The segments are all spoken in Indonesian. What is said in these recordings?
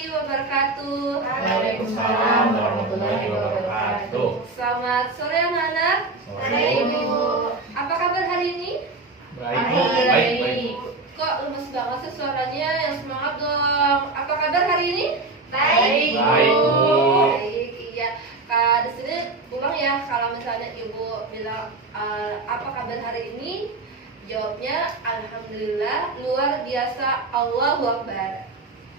warahmatullahi wabarakatuh. Waalaikumsalam warahmatullahi wabarakatuh. Selamat sore anak-anak. Sore, Ibu. Apa kabar hari ini? Baik, Bu. Baik. Kok lemes banget sih suaranya? Yang semangat dong. Apa kabar hari ini? Baik, Baik, Bu. Baik, iya. Kak, di sini ulang ya. Kalau misalnya ibu bilang apa kabar hari ini, jawabnya alhamdulillah, luar biasa, Allahu Akbar.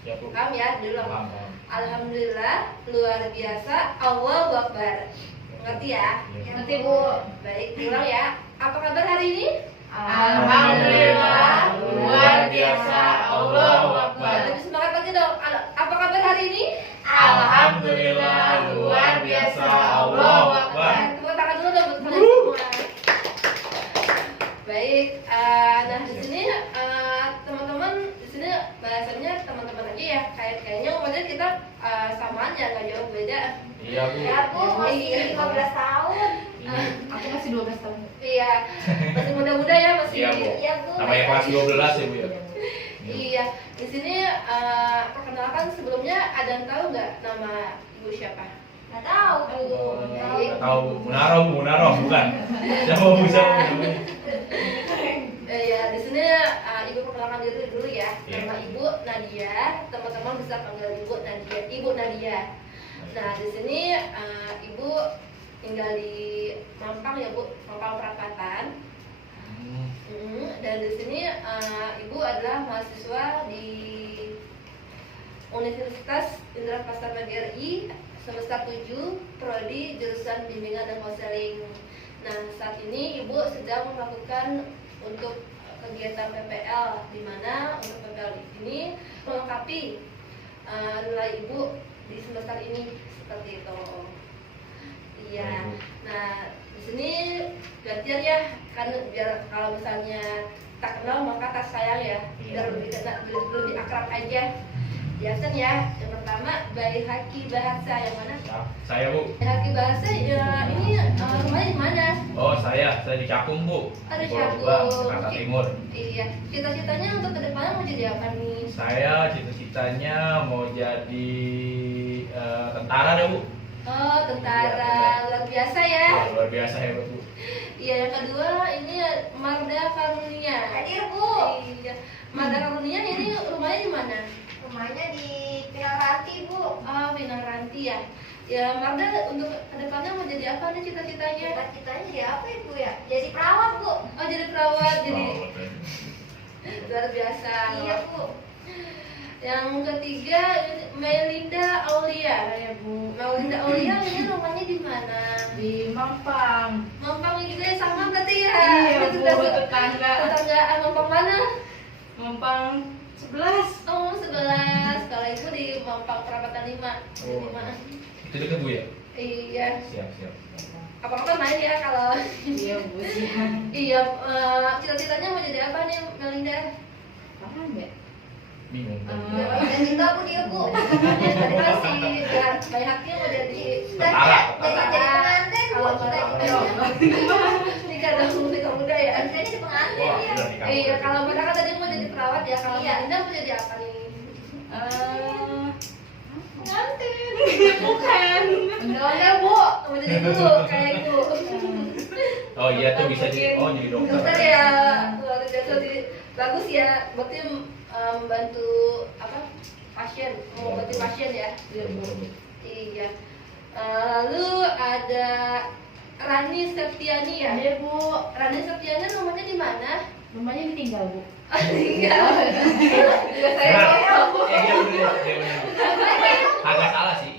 Ya, Bu. Paham ya? Dulu. Paham. Alhamdulillah, luar biasa, Allahu Akbar. Ngerti ya? Ya. Nanti Bu. Baik, ulang ya. Apa kabar hari ini? Alhamdulillah, luar biasa, Allahu Akbar. Lebih semangat lagi dong. Apa kabar hari ini? Alhamdulillah, luar biasa, Allahu Akbar. Tepuk tangan dulu dong buat kalian semua. Baik, nah di sini teman-teman di sini bahasanya teman-teman aja ya. Kayaknya umurnya kita samaan ya, nggak jauh beda. Iya, Bu. Ya aku masih 15 tahun. Aku masih 12 tahun. Iya, masih muda-muda ya, masih. Iya, Bu. Ya Bu. Namanya kelas 12 ya, Bu ya. Iya, di sini perkenalkan sebelumnya ada yang tahu nggak nama ibu siapa? Nggak tahu Bu. Nggak tahu, Bu. Munaroh bukan. Siapa, Bu? Ya, di sini ibu perkenalkan diri dulu ya. Iya. Nama ibu Nadia, teman-teman bisa panggil ibu Nadia. Ibu Nadia. Nah, di sini ibu tinggal di Mampang ya Bu, Mampang Perapatan. Dan di sini ibu adalah mahasiswa di Universitas Indraprastata PGRI semester 7, prodi jurusan bimbingan dan konseling. Nah, saat ini ibu sedang melakukan untuk kegiatan PPL, di mana untuk PPL ini melengkapi nilai ibu di semester ini seperti itu. Iya. Nah, di sini gantian ya, kan biar kalau misalnya tak kenal maka tak sayang ya, biar lebih akrab aja. Biasa ya, yang pertama Baihaqi Bahasa yang mana? Saya, Bu. Baihaqi Bahasa ya, ini rumahnya di mana? Oh, saya di Cakung, Bu. Ada Di Pulau Cakung. Gebang, Jakarta Timur. Iya, cita-citanya untuk kedepannya mau jadi apa nih? Saya cita-citanya mau jadi tentara deh, Bu. Oh, tentara, luar biasa ya. Wah, luar biasa hebat, Bu. Iya, yang kedua ini Marda Karunia. Hadir Bu. Iya, Marda Karunia ini rumahnya di mana? Rumahnya di Pinangranti Bu. Oh, Pinangranti ya. Ya, Marda untuk kedepannya mau jadi apa nih cita-citanya? Cita-citanya jadi apa Ibu ya? Jadi perawat Bu. Oh, jadi perawat, jadi Oh, luar biasa. Iya Bu. Yang ketiga ini Melinda Aulia. Saya Bu Melinda Aulia ini rumahnya di mana? di Mampang. Mampang juga ya, sama berarti ya? Iya Bu, Sudah tetangga. tetanggaan Mampang mana? Mampang 11. Oh, 11. Kalau ibu di Mampang Perapatan 5. Oh. Itu dekat, Bu ya? Iya. Siap. Apa-apa main ya kalau Iya Bu. Siang. iya, cita-citanya mau jadi apa nih Melinda? Apa Mbak? Bingung. Jadi tahu dia Bu. Tadi kan si Baihaqi mau jadi Tentara. Jadi pengantin Bu. nikah dong, nikah muda ya. Jadi di pengantin Wah, ya. udah nikah. Iya, kalau mereka kan tadi mau jadi perawat ya. Kalau Iya. Melinda mau jadi apa nih? Pengantin. Bukan. Enggak Bu. Mau jadi guru kayak ibu. Oh iya tuh bisa jadi jadi dokter. Dokter ya, luar biasa. Jadi bagus ya, berarti membantu apa? Pasien, mengobati pasien ya. Iya Bu. Iya. Lalu ada Rani Septiani ya. Iya Bu. Rani Septiani rumahnya di mana? Rumahnya ditinggal Bu. Iya. Juga saya tahu. Iya bener. Agak salah sih.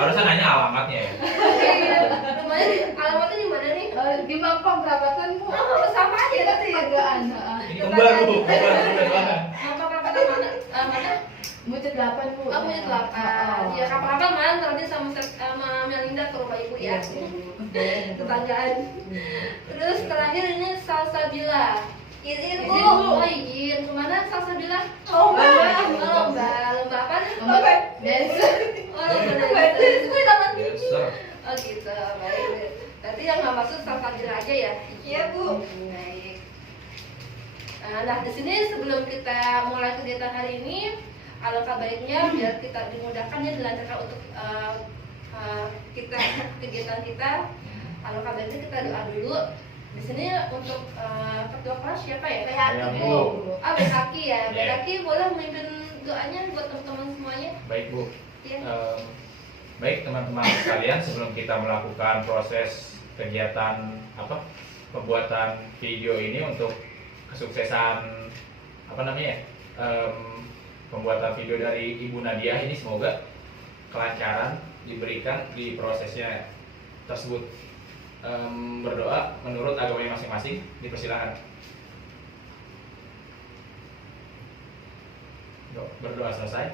Harusnya nanya alamatnya ya. Iya. Rumahnya alamatnya di mana nih? Di Mampang Perapatan Bu. Oh, sama aja berarti. Agak Ini kembar, Bu. Kembar. Apa perapatan mana? Mana? Mucet 8 Bu. Oh, punya delapan. Ya, kapan-kapan man nanti sama Melinda ke rumah ibu ya. Tetanggaan. Terus terakhir ini Salsabila. Izin Bu, Bu. oh izin. Kemana Salsabila? Lomba. Lomba apa nih? Lomba dance. Oh, lomba dance. Gue dapat Biasa. Oh gitu, baik. Berarti yang nggak masuk Salsabila aja ya? Iya Bu. Baik. Nah, di sini sebelum kita mulai kegiatan hari ini, alangkah baiknya biar kita dimudahkan ya, dilancarkan untuk kita kegiatan kita. Alangkah baiknya kita doa dulu. Di sini untuk ketua kelas siapa ya? Saya, Bu. Bu. Bekaki ya. Iya. Bekaki boleh memimpin doanya buat teman-teman semuanya. Baik Bu. Iya. Baik teman-teman sekalian, sebelum kita melakukan proses kegiatan pembuatan video ini untuk kesuksesan pembuatan video dari Ibu Nadia ini, semoga kelancaran diberikan di prosesnya tersebut. Berdoa menurut agamanya masing-masing, dipersilakan. Berdoa selesai.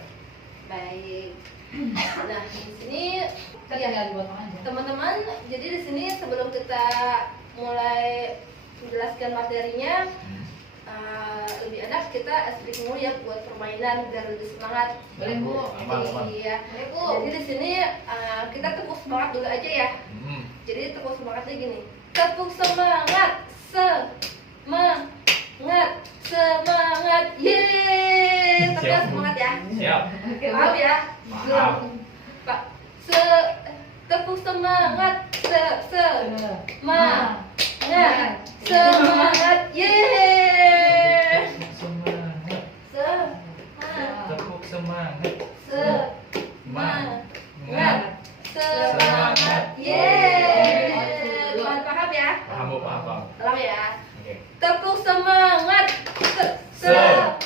Baik. Nah, di sini Kita tinggal dipotong aja. teman-teman, jadi di sini sebelum kita mulai menjelaskan materinya, lebih enak kita speak dulu ya buat permainan biar lebih semangat. Boleh, Bu. Aman. Iya. Boleh, Bu. Jadi di sini kita tepuk semangat dulu aja ya. Jadi tepuk semangatnya gini. Tepuk semangat, semangat, yeay. Tapi Siap, Bu. semangat ya. Siap. Paham ya? Maaf. Pak. Tepuk semangat, semangat, semangat, yeay. Semangat. Semangat, Tepuk semangat. semangat, semangat, yeay. Teman paham ya? Paham Bu, paham. Ulang ya. Oke. Tepuk semangat, semangat,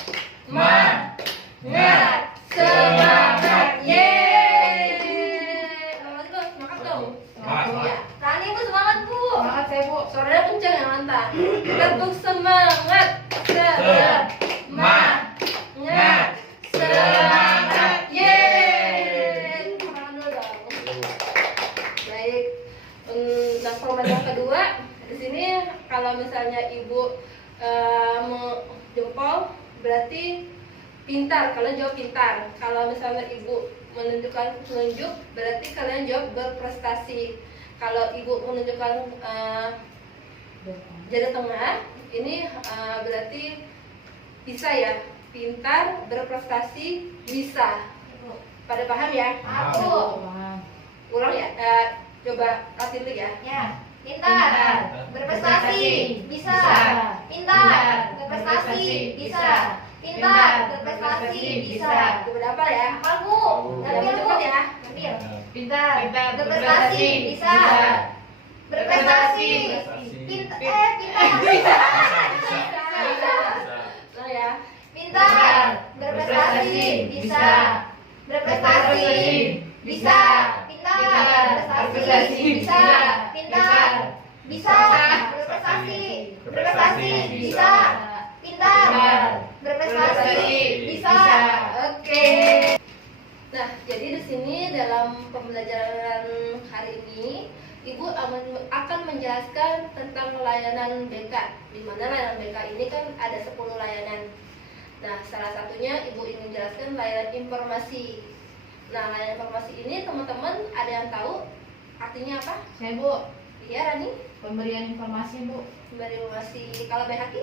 semangat, yeay. Semangat dong. Semangat. Ya. Tani Bu, semangat Bu. Semangat saya, Bu. Suaranya kencang ya, mantap. Tepuk semangat, semangat, yeay. Tangan dulu dong. Baik. Nah, format yang kedua di sini kalau misalnya Ibu mau jempol berarti pintar, kalian jawab pintar. Kalau misalnya Ibu menunjukkan telunjuk berarti kalian jawab berprestasi. Kalau Ibu menunjukkan jari tengah ini berarti bisa ya, pintar, berprestasi, bisa. Pada paham ya? Paham. Ulang ya, coba latih dulu ya. Ya, pintar, berprestasi, bisa. Pintar, berprestasi, bisa. Pintar, berprestasi, bisa. Coba hafal ya. Hafal, Bu. Jangan Ambil, Bu. cepat ya. Ambil. Pintar. Berprestasi, bisa. Berprestasi. Pintar, pintar. Bisa. Ulang ya. Pintar, berprestasi, bisa. Berprestasi, bisa. Pintar, berprestasi, bisa. Pintar, bisa. Berprestasi, berprestasi, bisa. Pintar, berprestasi, bisa. Oke. Nah, jadi di sini dalam pembelajaran hari ini Ibu akan menjelaskan tentang layanan BK, di mana layanan BK ini kan ada 10 layanan. Nah, salah satunya Ibu ingin jelaskan layanan informasi. Nah, layanan informasi ini teman-teman ada yang tahu artinya apa? Saya, Bu. Iya, Rani? Pemberian informasi, Bu. Memberi informasi. Kalau BHK?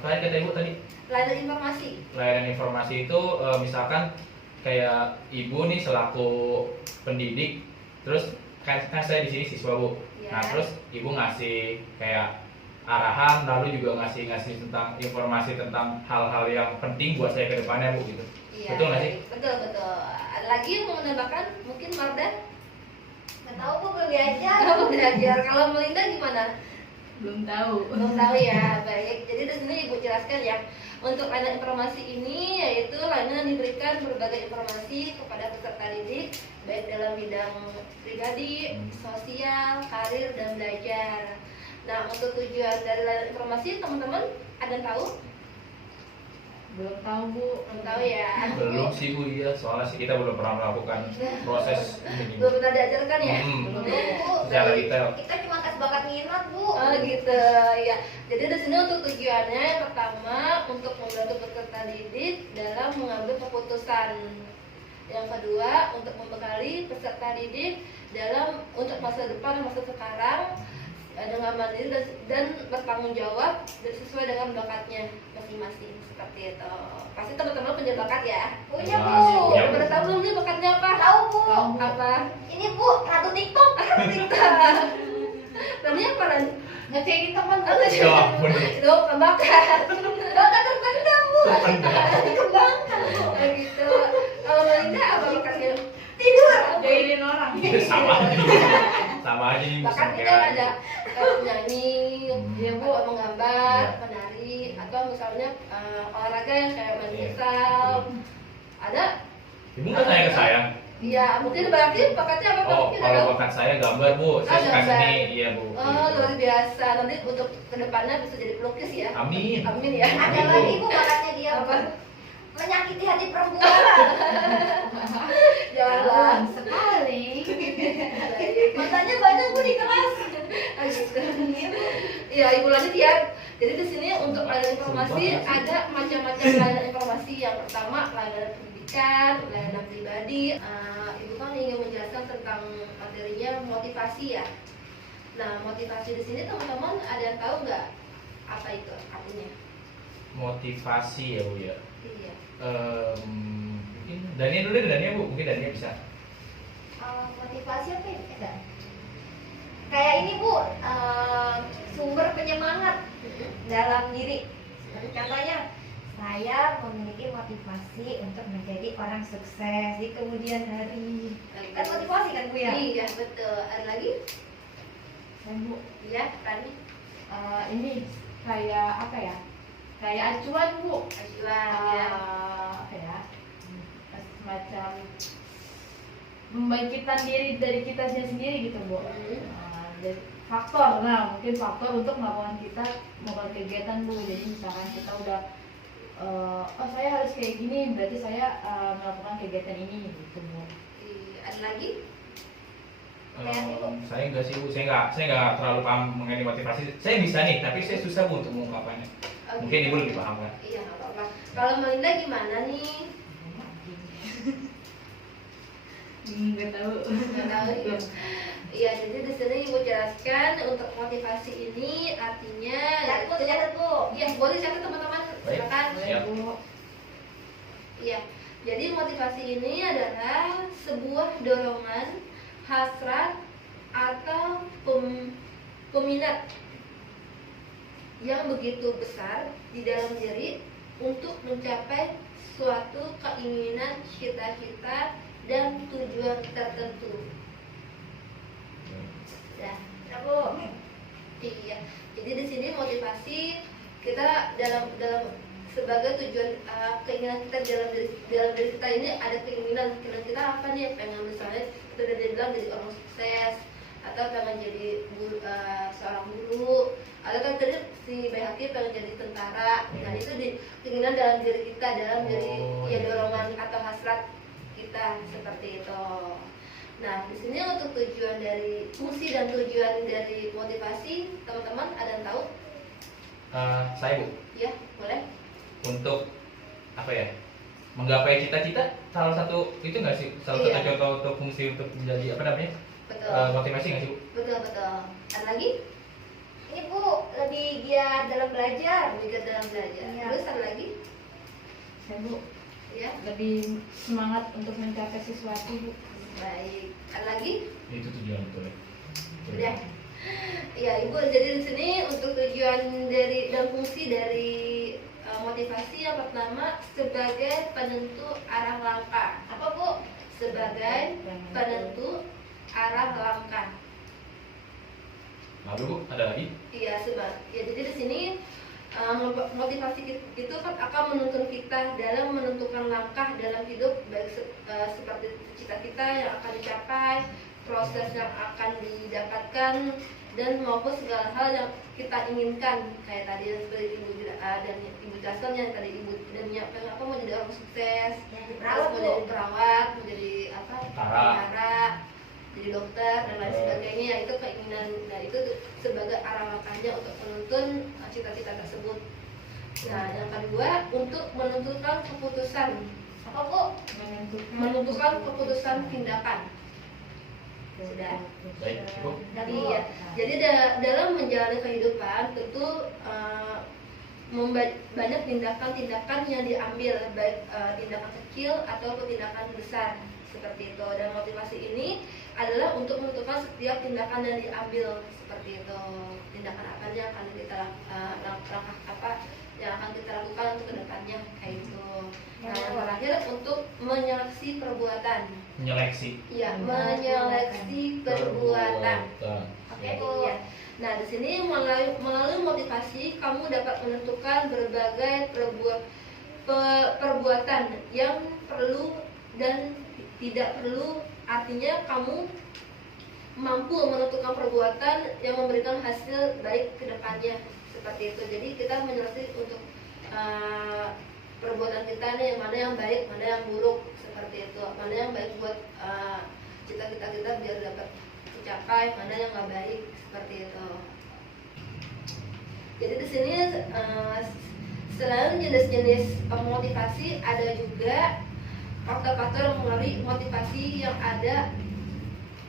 Apa yang kata Ibu tadi? Layanan informasi. Layanan informasi itu misalkan kayak Ibu nih selaku pendidik, terus kan saya di sini siswa Bu. Ya. Nah terus Ibu ngasih kayak arahan, lalu juga ngasih tentang informasi tentang hal-hal yang penting buat saya ke depannya Bu gitu. Iya, Betul nggak sih? Betul. Ada lagi yang mau menambahkan? Mungkin Marda? Nggak tahu, Bu, belum diajar. Kamu belajar. Kalau Melinda gimana? Belum tahu. Belum tahu ya. Baik. Jadi di sini Ibu jelaskan ya. Untuk layanan informasi ini yaitu layanan diberikan berbagai informasi kepada peserta didik baik dalam bidang pribadi, sosial, karir, dan belajar. Nah, untuk tujuan dari layanan informasi teman-teman ada yang tahu? Belum tahu, Bu. Belum tahu ya. Belum sih Bu, iya soalnya sih kita belum pernah melakukan proses ini. Belum pernah diajarkan ya? Hmm. Bu, Secara detail. kita cuma kasih bakat minat, Bu. Oh gitu ya. Jadi di sini untuk tujuannya yang pertama untuk membantu peserta didik dalam mengambil keputusan. Yang kedua untuk membekali peserta didik dalam untuk masa depan dan masa sekarang. dengan mandiri dan bertanggung jawab dan sesuai dengan bakatnya masing-masing seperti itu. Pasti teman-teman punya bakat ya? Punya, Jelas, Bu. punya. Pada tahu belum nih bakatnya apa? Tahu, Bu. Tahu. Apa? Ini, Bu, ratu TikTok. Dan ini apa Ran? Ngecekin teman. Oh, nggak Ya ampun. itu bakat. Bakat terpendam, Bu. Terpendam. Dikembangkan, Bu. Kayak gitu. Kalau Melinda apa bakatnya? Tidur. Jahilin orang. Sama aja. Sama aja nih musim Bakatnya kan kera. ada nyanyi, Iya, Bu. atau menggambar, Iya. menari, atau misalnya olahraga yang kayak main Iya. futsal. Ada? Ibu nggak tanya ke saya? Iya, mungkin berarti bakatnya apa? Oh, Bakatnya kalau ada? bakat saya gambar, Bu. Saya suka gambar. seni, iya, Bu. Oh, luar biasa. Nanti untuk kedepannya bisa jadi pelukis ya. Amin. Amin ya. Ada lagi, Bu, bakatnya dia. Apa? Menyakiti hati perempuan. Janganlah. Sekali. Matanya banyak, Bu, di kelas. Iya, Ibu lanjut ya. Jadi di sini untuk layanan informasi ada macam-macam layanan informasi. Yang pertama layanan pendidikan, layanan pribadi. Ibu kan ingin menjelaskan tentang materinya motivasi ya. Nah, motivasi di sini teman-teman ada yang tahu nggak apa itu artinya? Motivasi ya, Bu ya. Iya. Mungkin Dania dulu deh, Dania, Bu. Mungkin Dania bisa. Motivasi apa ya? Kayak ini, Bu, sumber penyemangat dalam diri. Seperti contohnya, saya memiliki motivasi untuk menjadi orang sukses di kemudian hari. Kan motivasi kan, Bu ya? Iya, betul. Ada lagi? Bu, Iya, tadi. ini kayak apa ya? Kayak acuan, Bu. Ajuan ya. Apa ya? Semacam membangkitkan diri dari kita sendiri gitu, Bu. Jadi faktor, nah mungkin faktor untuk melakukan kita melakukan kegiatan, Bu. Jadi misalkan kita udah oh saya harus kayak gini, berarti saya melakukan kegiatan ini gitu, Bu. Iya, ada lagi? Saya enggak sih, Bu. Saya enggak terlalu paham mengenai motivasi. Saya bisa nih, tapi saya susah, Bu, untuk mengungkapkannya. Oke. Mungkin Ibu lebih paham kan? Iya, nggak apa-apa. Kalau Melinda gimana nih? Nggak tahu. Nggak tahu ya. Iya, jadi di sini Ibu jelaskan untuk motivasi ini artinya Catat, Bu. Iya, boleh catat teman-teman. Baik. Silakan. Siap. Bu. Iya. Jadi motivasi ini adalah sebuah dorongan, hasrat atau peminat yang begitu besar di dalam diri untuk mencapai suatu keinginan, cita-cita dan tujuan tertentu. Ya, Bu. iya. Jadi di sini motivasi kita dalam sebagai tujuan keinginan kita dalam diri kita ini ada keinginan kita apa nih, pengen misalnya kita udah bilang jadi orang sukses atau pengen jadi seorang guru atau kan tadi si Bayhaki pengen jadi tentara. Nah itu keinginan dalam diri kita, dalam diri ya dorongan atau hasrat kita seperti itu. Nah di sini untuk tujuan dari fungsi dan tujuan dari motivasi teman-teman ada yang tahu? Saya, Bu, Ya boleh. untuk apa ya? Menggapai cita-cita salah satu itu nggak sih? Salah satu Iya. contoh untuk fungsi untuk menjadi apa namanya? Betul. Motivasi nggak sih, Bu? Betul. Ada lagi? Ini, Bu, lebih giat dalam belajar. Lebih dalam belajar. Iya. Terus ada lagi? Saya, Bu, Ya. lebih semangat untuk mencapai sesuatu, Bu. Baik. Ada lagi? Itu tujuan betul ya. Udah. Ya, Ibu. Jadi di sini untuk tujuan dari dan fungsi dari motivasi yang pertama sebagai penentu arah langkah. Apa, Bu? Sebagai penentu arah langkah. Lalu, Bu, ada lagi? Iya, ya jadi di sini motivasi itu kan akan menuntun kita dalam menentukan langkah dalam hidup, baik seperti cita-cita yang akan dicapai, proses yang akan didapatkan, dan maupun segala hal yang kita inginkan, kayak tadi yang seperti dan Ibu jelaskan yang tadi Ibu dan pengen apa, mau jadi orang sukses, Jadi terus perawat, mau Bu. jadi perawat, mau jadi apa, Tentara. jadi dokter dan lain sebagainya. Ya, itu keinginan, nah itu sebagai arah langkahnya untuk menuntun cita-cita tersebut. Nah yang kedua untuk menentukan keputusan. Apa, Bu? Menentukan keputusan tindakan. Sudah. Baik, Ibu. Iya. Jadi dalam menjalani kehidupan tentu banyak tindakan-tindakan yang diambil, baik tindakan kecil atau tindakan besar seperti itu. Dan motivasi ini adalah untuk menentukan setiap tindakan yang diambil seperti itu. Tindakan apa yang akan kita langkah apa yang akan kita lakukan untuk kedepannya kayak itu. Nah, yang terakhir untuk menyeleksi perbuatan. Menyeleksi. Iya, menyeleksi perbuatan. Oke, Ya. Bu. Iya. Nah, di sini melalui motivasi kamu dapat menentukan berbagai perbuatan yang perlu dan tidak perlu. Artinya kamu mampu menentukan perbuatan yang memberikan hasil baik ke depannya seperti itu. Jadi kita menyeleksi untuk perbuatan kita nih, mana yang baik, mana yang buruk seperti itu. Mana yang baik buat cita-cita kita biar dapat tercapai, mana yang nggak baik seperti itu. Jadi di sini selain jenis-jenis motivasi, ada juga faktor-faktor yang mengaruhi motivasi yang ada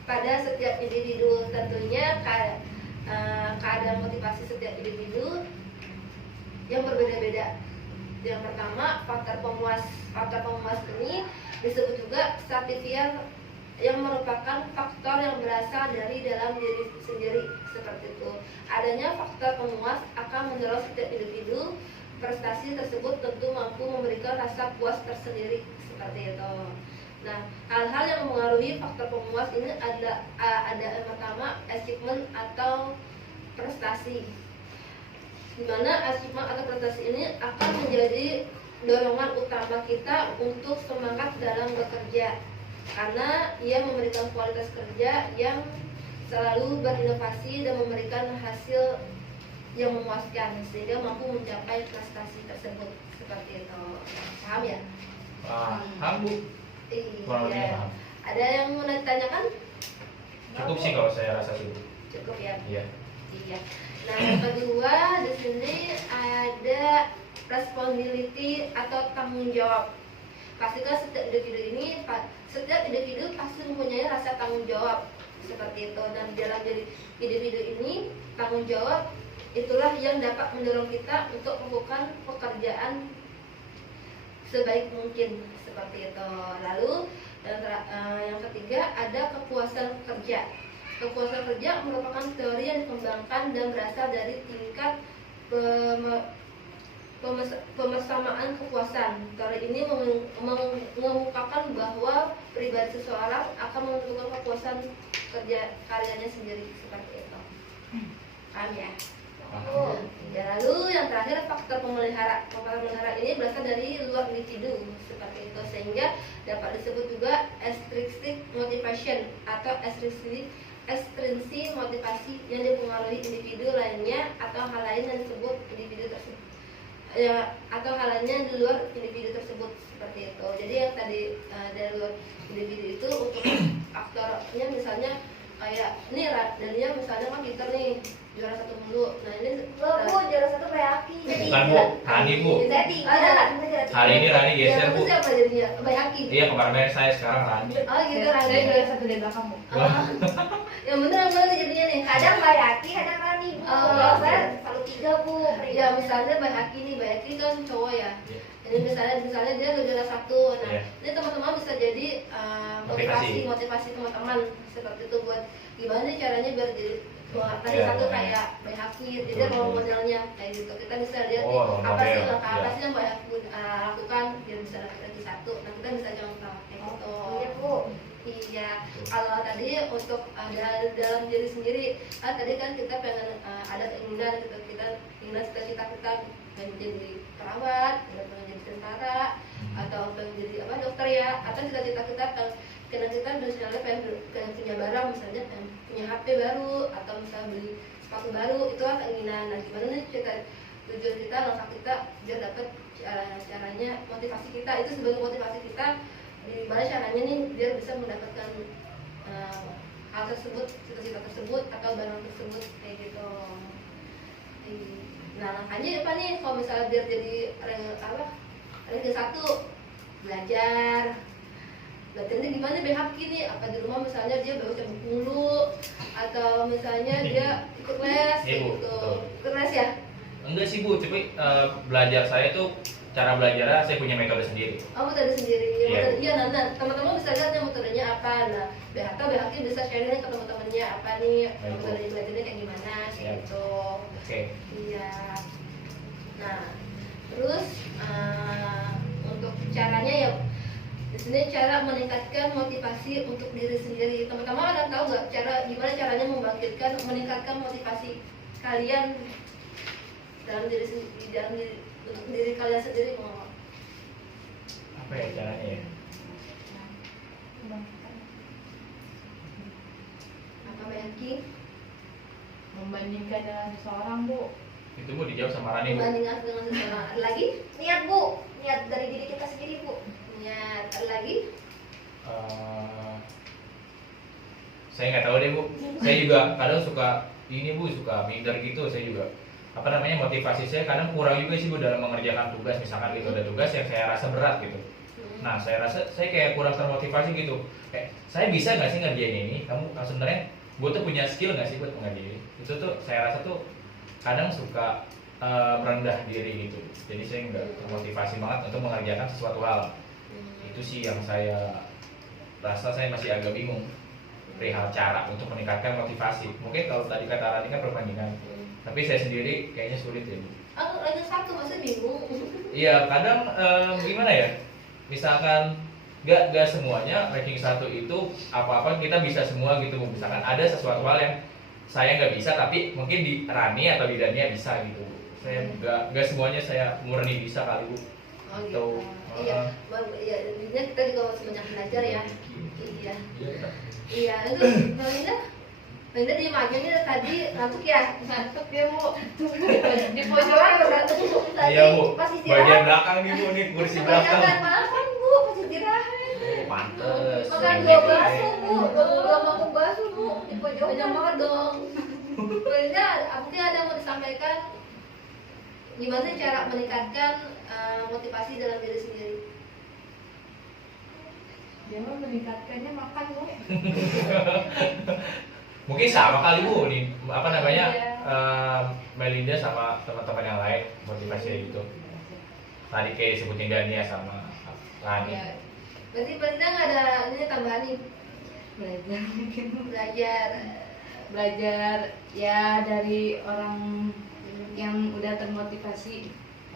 pada setiap individu. Tentunya keadaan motivasi setiap individu yang berbeda-beda. Yang pertama, faktor pemuas. Faktor pemuas ini disebut juga stratifier, yang merupakan faktor yang berasal dari dalam diri sendiri seperti itu. Adanya faktor pemuas akan mendorong setiap individu. Prestasi tersebut tentu mampu memberikan rasa puas tersendiri seperti itu. Nah, hal-hal yang mengaruhi faktor pemuas ini ada yang pertama, achievement atau prestasi. Di mana achievement atau prestasi ini akan menjadi dorongan utama kita untuk semangat dalam bekerja, karena ia memberikan kualitas kerja yang selalu berinovasi dan memberikan hasil yang memuaskan sehingga mampu mencapai prestasi tersebut seperti itu. Paham ya? Paham, Bu. Kurang lebih Iya. paham. Ada yang mau ditanyakan? Cukup sih kalau saya rasa sih, Bu. Cukup ya. Iya. Iya. Nah, yang kedua di sini ada responsibility atau tanggung jawab. Pastikan setiap individu pasti mempunyai rasa tanggung jawab seperti itu. Dan dalam diri individu ini, tanggung jawab itulah yang dapat mendorong kita untuk melakukan pekerjaan sebaik mungkin seperti itu. Lalu yang ketiga ada kepuasan kerja. Kepuasan kerja merupakan teori yang dikembangkan dan berasal dari tingkat pemesamaan kepuasan. Teori ini mengemukakan bahwa pribadi seseorang akan menentukan kepuasan kerja karyanya sendiri seperti itu. Paham ya? Ya, lalu yang terakhir faktor pemelihara. Faktor pemelihara ini berasal dari luar individu seperti itu, sehingga dapat disebut juga extrinsic motivation atau ekstrinsi motivasi yang dipengaruhi individu lainnya atau hal lain yang disebut individu tersebut ya, atau hal lainnya di luar individu tersebut seperti itu. Jadi yang tadi dari luar individu itu untuk faktornya misalnya kayak ini Dania misalnya kan pinter nih, juara 1 mulu. Nah ini Loh, Bu, juara 1 Bayaki. Bukan, Bu. Rani, Bu. Jadi, Hari ini Rani geser, Bu. siapa jadinya? Bayaki. Iya, kemarin saya, sekarang Rani. Oh gitu Saya Rani. juara 1 dari belakang, Bu. Yang bener yang mana jadinya nih? kadang Bayaki, kadang Rani, Bu. Oh, Kalau oke. saya selalu 3, Bu. Ya misalnya Bayaki nih, Bayaki kan cowok ya. Iya. Jadi misalnya dia juara 1. Nah, Iya. ini teman-teman bisa jadi motivasi teman-teman seperti itu buat gimana nih caranya biar jadi tadi Iya, satu iya. kayak Bayaki, jadi Betul, role betul. modelnya kayak gitu. Kita bisa lihat nih, Oh, role apa sih model, langkah apa iya. sih yang Bayaki lakukan biar bisa dapat lagi 1. Nah, kita bisa contoh kayak gitu. Iya, Bu. Iya, kalau tadi untuk dalam diri sendiri, kan tadi kan kita pengen ada keinginan gitu, kita keinginan cita-cita kita pengen jadi perawat, pengen jadi tentara, atau pengen jadi dokter ya, atau cita-cita kita karena kita misalnya pengen punya barang, misalnya pengen punya HP baru, atau misalnya beli sepatu baru, itu kan keinginan. Nah, gimana nih tujuan kita, langkah kita biar dapat caranya motivasi kita itu sebagai motivasi kita. Gimana caranya nih biar bisa mendapatkan hal tersebut, cita-cita tersebut atau barang tersebut kayak gitu. Nah, langkahnya apa nih kalau misalnya biar jadi ranking 1 belajar. Latihannya gimana BHK nih, apa di rumah misalnya dia baca buku mulu atau misalnya dia ikut les Iya, Bu, gitu. betul. Ikut les ya? Enggak sih Bu, tapi belajar saya tuh cara belajarnya saya punya metode sendiri. Oh, metode sendiri. Iya. Iya, nah, teman-teman bisa lihat nih metodenya apa. Nah, BHK bisa sharing ke teman-temannya apa nih, Baik, Bu. metode belajarnya kayak gimana sih Iya. gitu. Oke. Iya. Nah, terus untuk caranya ya di sini cara meningkatkan motivasi untuk diri sendiri. Teman-teman ada tahu nggak gimana caranya meningkatkan motivasi kalian dalam untuk diri kalian sendiri mau Apa ya caranya ya? apa Becky? Membandingkan dengan seseorang, Bu. Itu Bu dijawab sama Rani Bu. Bandingkan dengan seseorang. Ada lagi? Niat Bu, niat dari diri kita sendiri Bu. Niat. Ada lagi? Saya nggak tahu deh Bu. Saya juga kadang suka ini Bu, suka minder gitu. Saya juga apa namanya, motivasi saya kadang kurang juga sih Bu dalam mengerjakan tugas. Misalkan gitu ada tugas yang saya rasa berat gitu. Nah, saya rasa saya kayak kurang termotivasi gitu. Saya bisa nggak sih ngerjain ini? Kamu sebenarnya gue tuh punya skill nggak sih buat ngerjain? Itu tuh saya rasa tuh kadang suka merendah diri gitu. Jadi saya nggak termotivasi banget untuk mengerjakan sesuatu hal. Itu sih yang saya rasa saya masih agak bingung perihal cara untuk meningkatkan motivasi. Mungkin kalau tadi kata Rani kan perbandingan, tapi saya sendiri kayaknya sulit ya Bu. Oh, lagi satu masa bingung. Iya, kadang gimana ya? Misalkan gak semuanya ranking 1 itu apa-apa kita bisa semua gitu. Misalkan ada sesuatu hal yang saya nggak bisa tapi mungkin di Rani atau di Dania bisa gitu. Saya nggak semuanya saya murni bisa kali Bu. Oh gitu. Atau, Iya, iya. Intinya kita juga masih banyak belajar ya. Iya. Iya. Iya, itu Linda diem aja nih tadi ngantuk ya? Ngantuk ya, Bu. Di Makan pojokan. berantem tadi Iya Bu. pas Bagian istirahat. belakang nih Bu, nih kursi Kebanyakan belakang. makan Bu, pas istirahat. Oh, pantes. Makan Iya, 2 iya. bakso Bu, 2 mangkuk bakso Bu di Banyak pojokan. banget dong. Linda, mungkin ada yang mau disampaikan gimana sih cara meningkatkan motivasi dalam diri sendiri? Dia mah meningkatkannya makan, Bu. Mungkin sama kali Bu nih, apa namanya, Iya. Melinda sama teman-teman yang lain motivasi gitu. Tadi kayak sebutin Dania sama Rani. Ya. Berarti Linda nggak ada ini tambahan nih Belajar mungkin. belajar Ya dari orang yang udah termotivasi.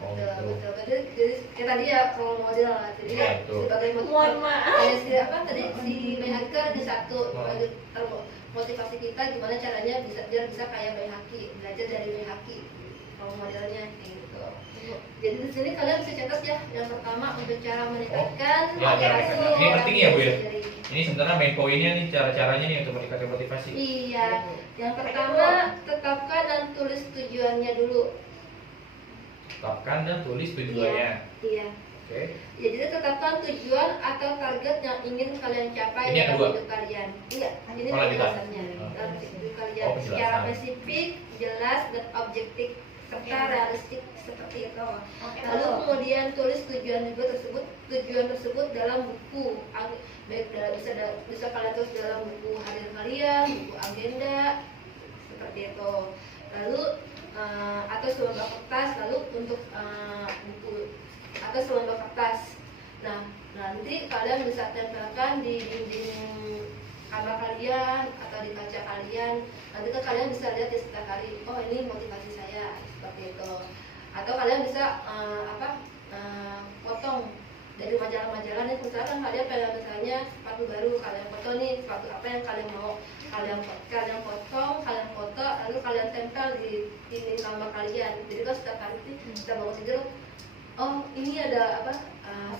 Oh, betul gitu. betul. Jadi kayak tadi ya role model lah. Jadi Iya, ya betul. sebagai Mohon maaf. kayak si apa tadi si BHK di satu Oh. sebagai motivasi kita gimana caranya biar bisa kayak BHK, belajar dari BHK role modelnya kayak gitu. Jadi di sini kalian bisa catat ya yang pertama untuk cara meningkatkan Ya, cara motivasi meningkatkan. Ini penting ya, Bu, ya? sendiri. Ini sebenarnya main poinnya nih, cara-caranya nih untuk meningkatkan motivasi. Iya, yang pertama tetapkan dan tulis tujuannya dulu. Tetapkan dan tulis tujuannya. Iya. Oke. Ya, jadi tetapkan tujuan atau target yang ingin kalian capai Ini yang dalam kedua? hidup kalian. Iya, ini Oh, lanjutan. penjelasannya. Oh. Dalam hidup kalian Oh, penjelasan. secara spesifik, jelas dan objektif serta realistik seperti itu. Lalu kemudian tulis tujuan tersebut dalam buku. Baik bisa kalian tulis dalam buku harian kalian, buku agenda seperti itu. Lalu atau selembar kertas, lalu untuk buku atau selembar kertas. Nah, nanti kalian bisa tempelkan di dinding kamar kalian atau di kaca kalian. Nanti kan kalian bisa lihat di setiap hari, oh ini motivasi saya seperti itu. Atau kalian bisa potong dari majalah-majalah nih, misalkan kalian pengen misalnya sepatu baru, kalian foto nih sepatu apa yang kalian mau, kalian potong, kalian foto, lalu kalian tempel di dinding kamar kalian. Jadi kan setiap hari kita bangun tidur, oh ini ada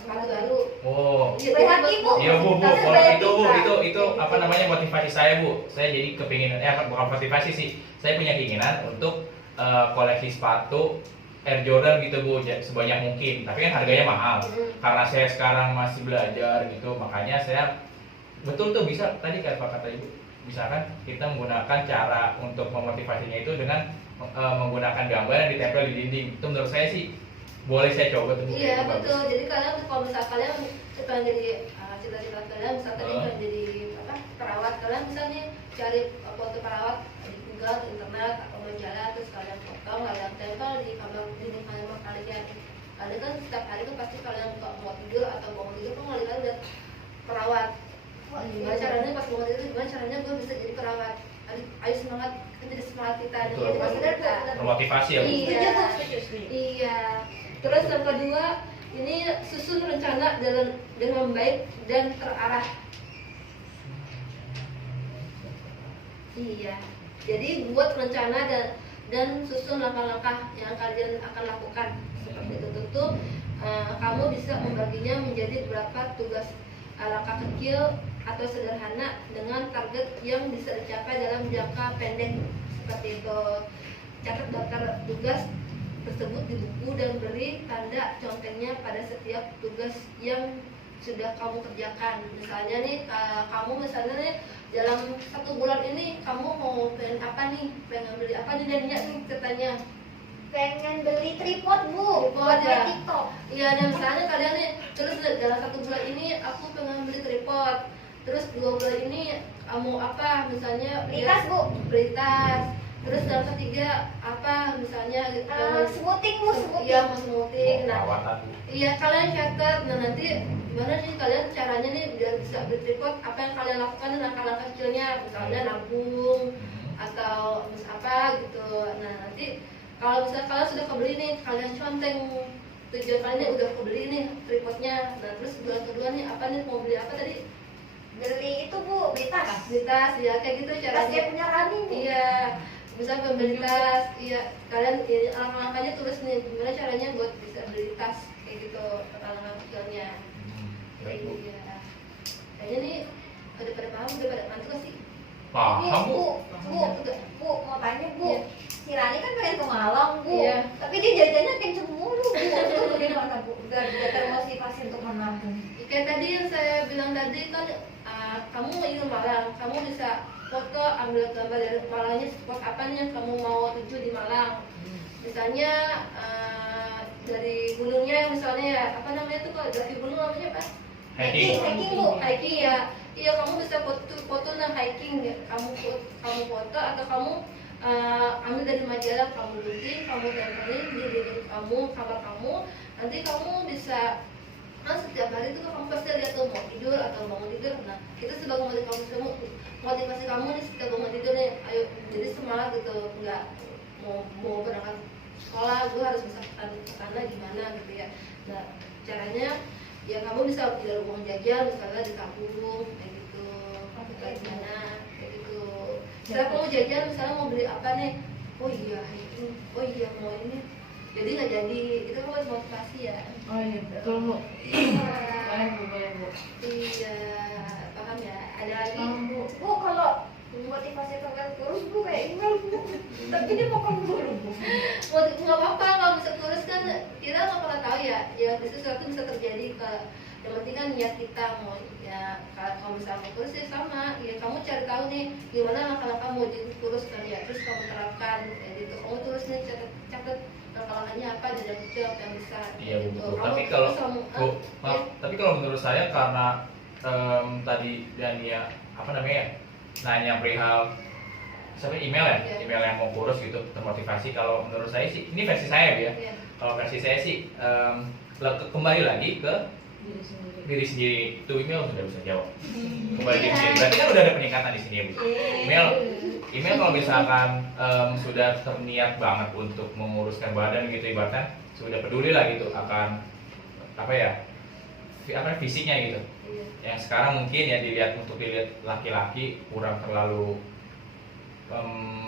sepatu baru. Oh. Iya, BHK, Bu. Iya Bu, Tapi kalau saya itu Bu, bisa. itu apa namanya, motivasi saya Bu. Saya jadi kepingin, bukan motivasi sih. Saya punya keinginan untuk koleksi sepatu Air Jordan gitu Bu, sebanyak mungkin. Tapi kan harganya mahal. Karena saya sekarang masih belajar gitu, makanya saya betul tuh bisa tadi kayak apa kata Ibu. Misalkan kita menggunakan cara untuk memotivasinya itu dengan menggunakan gambar yang ditempel di dinding. Itu menurut saya sih boleh saya coba tuh. Bu. Iya Itu bagus. betul. Jadi kalian kalau misalnya kalian pengen jadi cita-cita kalian, misalkan kalian jadi apa perawat, kalian bisa nih cari foto perawat di Google, di internet atau majalah, terus kalian potong, kalian tempel di kamar kalian. Kalian kan setiap hari kan pasti kalian mau tidur atau bangun tidur kan kalian lihat perawat. Gimana caranya pas bangun tidur, gimana caranya gue bisa jadi perawat? Ayo semangat, jadi semangat kita nih. Betul. Maksudnya Termotivasi ya Bu. iya, iya. Terus yang kedua, ini susun rencana dengan baik dan terarah. Iya. Jadi buat rencana dan susun langkah-langkah yang kalian akan lakukan. Seperti itu tentu kamu bisa membaginya menjadi beberapa tugas langkah kecil atau sederhana dengan target yang bisa dicapai dalam jangka pendek. Seperti itu. Catat daftar tugas tersebut di buku dan beri tanda contengnya pada setiap tugas yang sudah kamu kerjakan. Misalnya nih, kamu misalnya nih dalam 1 bulan ini kamu mau pengen apa nih, pengen beli apa nih, dan nih ceritanya Pengen beli tripod Bu, Tripod, buat ya. main TikTok. iya. Dan misalnya kalian nih terus dalam 1 bulan ini aku pengen beli tripod, terus 2 bulan ini kamu apa, misalnya Beli tas Bu, beli tas, terus dalam ketiga apa misalnya smoothing Bu, smoothing. iya mau smoothing. Nah Perawatan Bu. iya, kalian catat. Nah nanti gimana nih kalian caranya nih biar bisa beli tripod, apa yang kalian lakukan, langkah-langkah kecilnya, misalnya nabung atau apa gitu. Nah nanti kalau misalnya kalian sudah kebeli nih, kalian conteng tujuan kalian nih udah kebeli nih tripodnya. Nah terus bulan kedua nih apa nih, mau beli apa tadi? Beli itu Bu, beli tas. Beli tas, ya kayak gitu Tas caranya. dia punya Rani Bu. Iya, bisa membeli tas. Iya, kalian ini langkah-langkahnya tulis nih gimana caranya buat bisa beli tas kayak gitu, langkah kecilnya. Baik Bu. Iya. Kayaknya nih pada paham, udah pada ngantuk gak sih? Paham Bu. Bu, mau tanya Bu. Iya. Si Rani kan pengen ke Malang Bu. Iya. Tapi dia jajannya kenceng mulu Bu. Itu bagaimana Bu? Biar dia termotivasi untuk menabung. Kayak tadi yang saya bilang tadi kan, kamu ingin Malang, kamu bisa foto, ambil gambar dari Malangnya, spot apa nih yang kamu mau tuju di Malang. Misalnya dari gunungnya, misalnya ya, apa namanya tuh kalau dari gunung namanya apa? Hiking Bu. Hiking ya. Iya, kamu bisa foto nah hiking ya. Kamu foto atau kamu ambil dari majalah, kamu bikin, kamu tempelin di dinding kamu, kamar kamu. Nanti kamu bisa setiap hari itu kamu pasti lihat tuh mau tidur atau bangun tidur. Nah itu sebagai motivasi kamu nih setiap bangun tidur nih, ayo jadi semangat gitu, nggak mau berangkat sekolah gue harus bisa ke sana gimana gitu ya. Nah caranya ya kamu bisa tidak uang jajan misalnya ditabung kayak gitu, kayak gimana kayak gitu. Setelah kamu jajan misalnya mau beli apa nih, oh iya ini, oh iya mau ini, jadi nggak jadi, itu kan buat motivasi ya. Oh iya betul Bu. Boleh Bu, boleh Bu. Iya, paham ya. Ada lagi? Paham Bu. Bu, kalau motivasi kalian kurus Bu kayak email Bu. Tapi dia makan dulu Bu. Nggak apa-apa kalau bisa kurus kan, kita nggak pernah tahu ya. Ya sesuatu bisa terjadi ke. Yang penting kan niat kita mau ya. Kalau misalnya mau kurus ya sama. Ya kamu cari tahu nih gimana langkah-langkah mau jadi kurus kan ya. Terus kamu terapkan. Ya gitu. Kamu terus nih catat langkah-langkahnya apa, dari kecil apa yang besar. Iya Bu. Gitu. Tapi Kamu kalau terus kamu, Bu, maaf, ya. tapi kalau menurut saya karena tadi Dania apa namanya nanya perihal sebenarnya email ya, Iya. email yang mau kurus gitu termotivasi. Kalau menurut saya sih ini versi saya ya. Iya. Kalau versi saya sih kembali lagi ke Diri sendiri. diri sendiri. Itu email sudah bisa jawab. Kembali diri sendiri. Berarti kan udah ada peningkatan di sini ya Bu. Email kalau misalkan sudah terniat banget untuk menguruskan badan gitu, ibaratnya sudah peduli lah gitu akan apa ya fisiknya gitu. Iya. Yang sekarang mungkin ya dilihat laki-laki kurang terlalu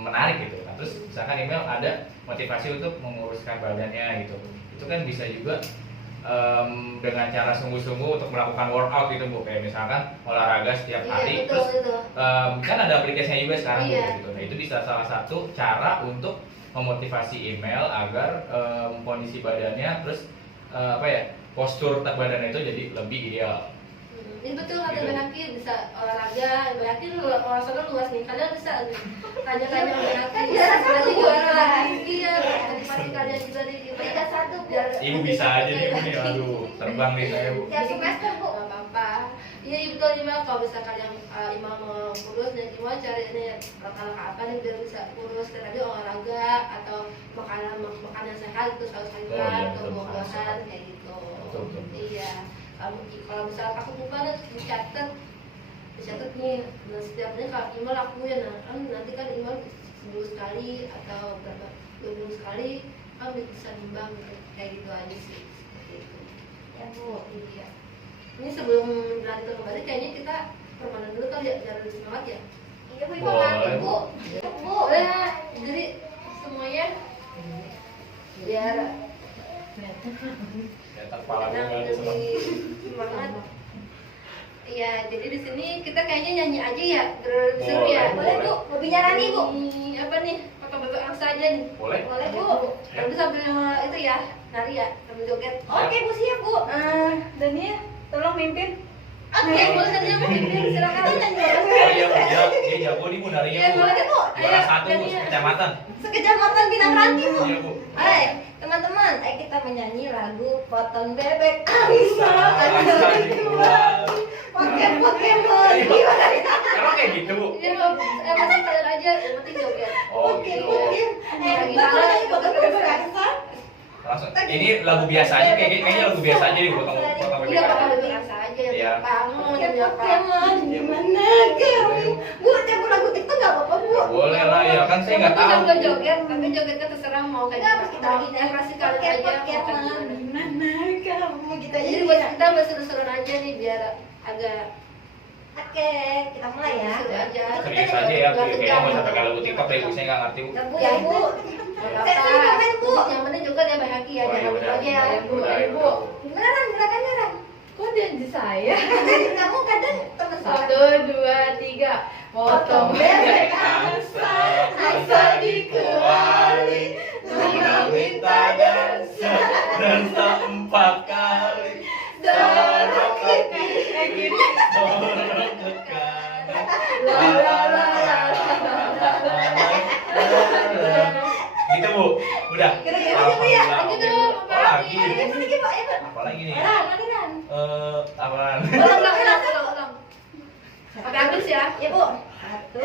menarik gitu. Nah, terus misalkan email ada motivasi untuk menguruskan badannya gitu, itu kan bisa juga dengan cara sungguh-sungguh untuk melakukan workout gitu Bu, kayak misalkan olahraga setiap hari. Iya, betul, Terus betul. kan ada aplikasinya juga sekarang Bu, Iya. gitu. Nah itu bisa salah satu cara untuk memotivasi email agar kondisi badannya terus apa ya postur badannya itu jadi lebih ideal. Ini betul kata Gitu. Benaki, bisa olahraga, Benaki luasannya luas nih, kalian bisa tanya-tanya Benaki, berarti juara lagi, iya, motivasi kalian juga di Peringkat 1 Bu. Ibu bisa aja nih Bu nih, aduh terbang nih saya Bu. Tiap semester Bu. Gak apa-apa, Iya betul Ima, kalau misalkan yang Ima mau kurus dan Ima cari ini langkah-langkah apa nih biar bisa kurus, tadi olahraga atau makanan sehat itu sayur-sayuran atau betul. buah-buahan kayak gitu. Betul. Iya. Kalau misalkan aku buka nih dicatat nih, nah setiapnya kalau Ima lakuin, nah kan nanti kan Ima seminggu sekali atau berapa 2 minggu sekali kan bisa nimbang gitu. Kayak gitu aja sih, seperti itu. Ya Bu. Iya. Ini sebelum lanjut kembali kayaknya kita permainan dulu kali ya biar lebih semangat ya. Iya Bu, Boleh. nanti Bu. Bu. Boleh. Jadi semuanya biar Ternyata kepala gue nggak ada sama. lebih semangat. Iya, jadi di sini kita kayaknya nyanyi aja ya, biar lebih seru ya. Boleh Bu, lebih nyarani Bu. Apa nih? Pakai bebek angsa aja nih. Boleh? Boleh Bu. Tapi sambil itu ya, nari ya, sambil joget. Oke Bu, siap Bu. Dania, tolong mimpin. Oke, boleh tadi aku pimpin, silakan. Oh iya, dia jago nih Bu Iya, narinya Bu. boleh Bu. Juara 1 Bu, Dania. kecamatan. Sekecamatan Pinang Ranti Bu. Iya Bu. Hai, teman-teman, ayo kita menyanyi lagu Potong Bebek Angsa. Angsa dijual. Pakai Pokemon. Gimana ya? Emang kayak gitu Bu? Iya, pasti kalian aja, yang penting joget. Oh Oke, gitu. oke. Bagus nih Potong Bebek Angsa. Langsung. Ini lagu biasa aja kayaknya lagu biasa aja nih potong Iya, bebek. pakai bebek angsa aja Iya. ya. Kamu mau Pakai nyanyi apa? Pokemon. Gimana kamu? Bu, coba lagu TikTok nggak apa-apa Bu. Boleh lah ya kan saya nggak tahu. Sambil joget, tapi jogetnya terserah mau kayak Enggak, gimana. kita lagi Yang pasti kalian pakai aja mau kayak Pokemon. gimana. Gimana kamu? Gitu aja Jadi nih buat ya. kita berseru-seruan aja nih biar agak Oke, kita mulai ya. seru aja. Serius aja ya, kayaknya mau sampai kalau lagu TikTok deh, saya nggak ngerti Bu. Ya Bu, ya Bu. Gak Saya apa-apa. komen Bu. Yang penting juga dia baik hati ya, Oh, iya, jangan udah. gitu aja ya. Udah, udah. Gimana Ran? Gerakannya Ran? Kok janji saya? Kamu kadang temen 1, 2, 3. Potong bebek angsa, angsa dikuali. Nona minta dansa 4 kali. Dorong ke kiri, dorong ke kanan. La la la la la la. Gitu Bu, udah. Kira-kira gitu ya? Lanjut Oke, dong, Bu. apa Oh, lagi? lagi. Ayo lagi Pak, ayo Pak. Apa lagi nih? Ran, lagi Ran. Apaan? Ulang. Pakai habis ya. Ya Bu. 1,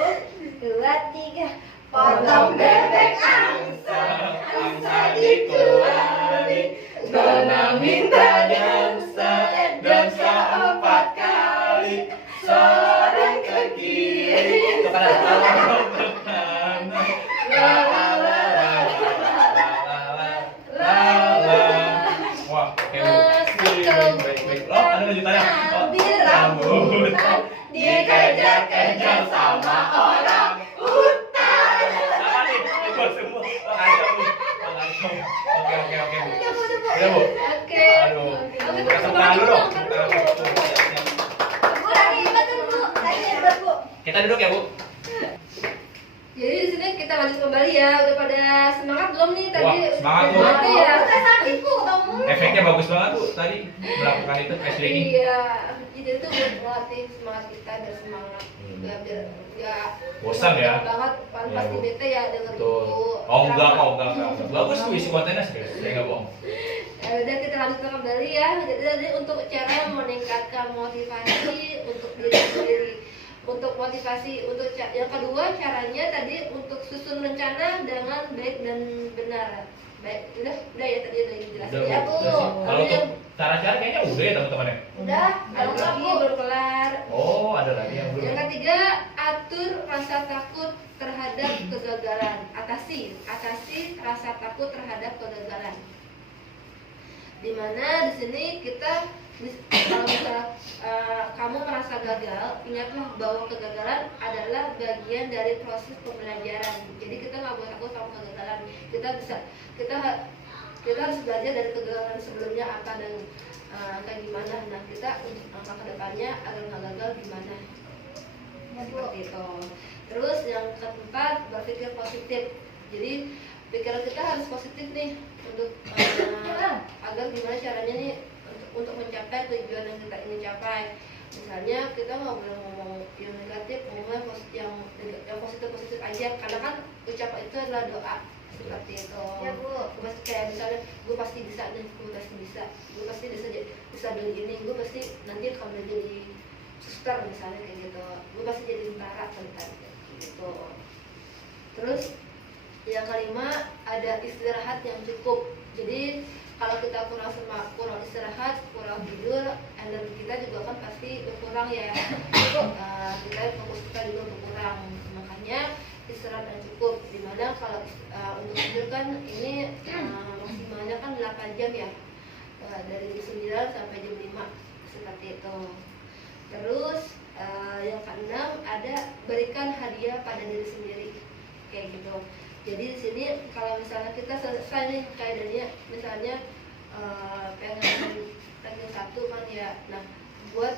2, 3. Potong bebek angsa, angsa dikuali. Nona minta dansa 4 kali. Sorong ke kiri, ke kanan, dorong ke kanan. La la la la la la la. Wah, oke Bu. Baik. Oh, ada lanjutannya. Oh, Ambil rambutan, dikejar-kejar sama orang hutan. apa nih? Ikut semua. Oh, kacau Bu. Oh, kacau. Oke Bu. Udah Bu, udah Bu. Udah Bu. Oke. Aduh. Oke, Kita tepuk tangan dulu dong. tangan Tangan dulu. dulu. Siap. Bu, lagi hebat kan Bu. Lagi hebat Bu. Kita duduk ya Bu. Jadi di sini kita lanjut kembali ya. Udah pada semangat belum nih tadi? Wah, semangat, Bu. Semangat Bu, ya. udah sakit Bu, kamu. Efeknya bagus banget Bu tadi melakukan itu training. Iya. Jadi itu buat melatih semangat kita dan semangat. Ya biar ya. Bosan ya? Banget, kan Iya, pasti Bu. bete ya denger Betul. ibu. Oh enggak. Bagus tuh isi kontennya serius. Saya nggak bohong. Ya udah kita lanjutkan kembali ya. Jadi tadi untuk cara meningkatkan motivasi untuk diri sendiri. Untuk motivasi untuk yang kedua caranya tadi untuk susun rencana dengan baik dan benar. Baik, udah ya tadi udah dijelasin Udah, ya Bu. Bu. Udah sih. Kalau Lalu untuk yang cara-cara kayaknya udah ya teman-teman ya. Udah, ada kalau lagi Bu. baru kelar. Oh ada lagi yang belum. Yang ketiga, atur rasa takut terhadap kegagalan. Atasi rasa takut terhadap kegagalan. Dimana di sini kita kalau misalnya kamu merasa gagal, ingatlah bahwa kegagalan adalah bagian dari proses pembelajaran. Jadi kita nggak boleh takut sama kegagalan. Kita harus belajar dari kegagalan sebelumnya apa dan kayak gimana. Nah kita untuk langkah kedepannya agar nggak gagal gimana. Ya, Bu. Seperti itu. Terus yang keempat, berpikir positif. Jadi pikiran kita harus positif nih untuk agar gimana caranya nih untuk mencapai tujuan yang kita ingin capai. Misalnya kita nggak boleh ngomong yang negatif, ngomong yang positif aja, karena kan ucapan itu adalah doa. Seperti itu. Ya Bu. Gue pasti kayak misalnya gue pasti bisa nih, gue pasti bisa beli ini, gue pasti nanti kalau udah jadi suster misalnya kayak gitu, gue pasti jadi tentara kayak gitu. Terus yang kelima ada istirahat yang cukup. Jadi kalau kita kurang istirahat, kurang tidur, energi kita juga kan pasti berkurang ya. Kita fokus kita juga berkurang. Makanya istirahat yang cukup. Dimana kalau untuk tidur kan ini maksimalnya kan 8 jam ya, dari jam 9 sampai jam 5 seperti itu. Terus yang keenam ada berikan hadiah pada diri sendiri kayak gitu. Jadi di sini kalau misalnya kita selesai nih kayak Dania, misalnya pengen ranking 1 kan ya, nah buat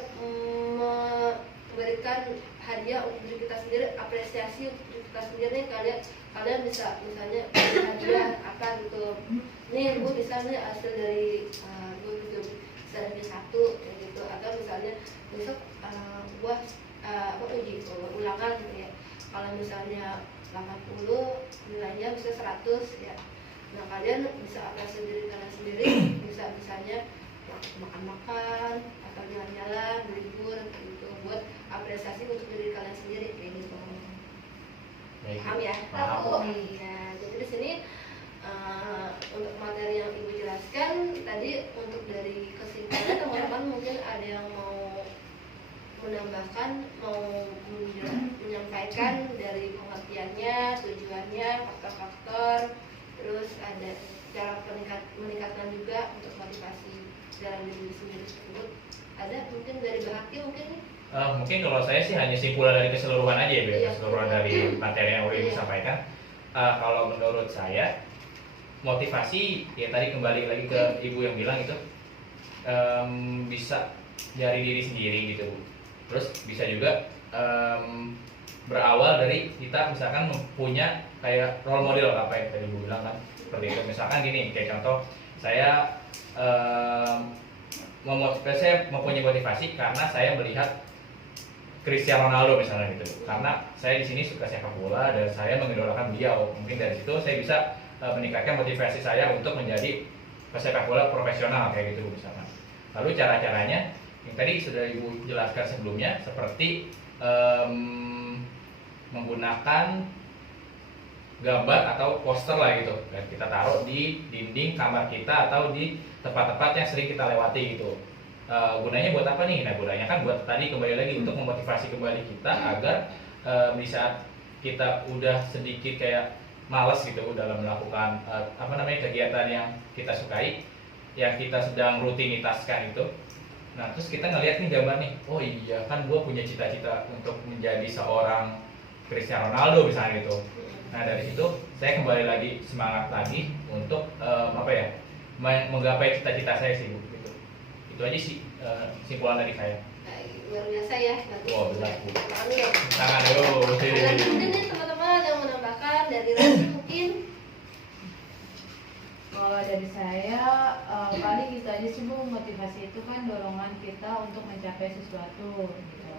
memberikan hadiah untuk diri kita sendiri, apresiasi untuk diri kita sendiri, kalian bisa misalnya hadiah apa gitu, nih gue bisa nih hasil dari gue bisa ranking 1 kayak gitu, atau misalnya besok gue uji ulangan gitu ya, kalau misalnya 80 nilainya bisa 100 ya. Nah kalian bisa apresiasi diri kalian sendiri, misalnya makan-makan atau jalan-jalan, berlibur gitu, buat apresiasi untuk diri kalian sendiri kayak gitu. Paham ya? Paham. Nah, jadi di sini untuk materi yang ibu jelaskan tadi, untuk dari kesimpulan teman-teman mungkin ada yang mau menambahkan, mau menyampaikan dari pengertiannya, tujuannya, faktor-faktor, terus ada cara meningkatkan juga untuk motivasi dalam diri sendiri tersebut. Ada mungkin dari Bahati mungkin nih? Mungkin kalau saya sih hanya simpulan dari keseluruhan aja ya, Iya. keseluruhan dari materi yang udah Iya. disampaikan. Kalau menurut saya motivasi ya tadi kembali lagi ke ibu yang bilang itu bisa dari diri sendiri gitu Bu. Terus bisa juga berawal dari kita misalkan punya kayak role model apa yang tadi ibu bilang kan, seperti itu. Misalkan gini, kayak contoh saya saya mempunyai motivasi karena saya melihat Cristiano Ronaldo misalnya gitu. Karena saya di sini suka sepak bola dan saya mengidolakan beliau. Mungkin dari situ saya bisa meningkatkan motivasi saya untuk menjadi pesepak bola profesional kayak gitu misalkan. Lalu cara-caranya yang tadi sudah ibu jelaskan sebelumnya, seperti menggunakan gambar atau poster lah gitu, dan kita taruh di dinding kamar kita atau di tempat-tempat yang sering kita lewati gitu. Gunanya buat apa nih? Nah gunanya kan buat tadi kembali lagi untuk memotivasi kembali kita agar di saat kita udah sedikit kayak malas gitu dalam melakukan kegiatan yang kita sukai, yang kita sedang rutinitaskan itu. Nah terus kita ngeliat nih gambar nih, oh iya kan gue punya cita-cita untuk menjadi seorang Cristiano Ronaldo misalnya gitu. Nah dari situ saya kembali lagi semangat lagi untuk menggapai cita-cita saya sih Bu. Gitu. Itu aja sih simpulan dari saya. Luar biasa ya. Wow, benar Bu. Amin. Tangan dulu. Ada mungkin nih teman-teman yang menambahkan dari Rasi mungkin. Kalau dari saya paling gitu aja sih Bu, motivasi itu kan dorongan kita untuk mencapai sesuatu gitu.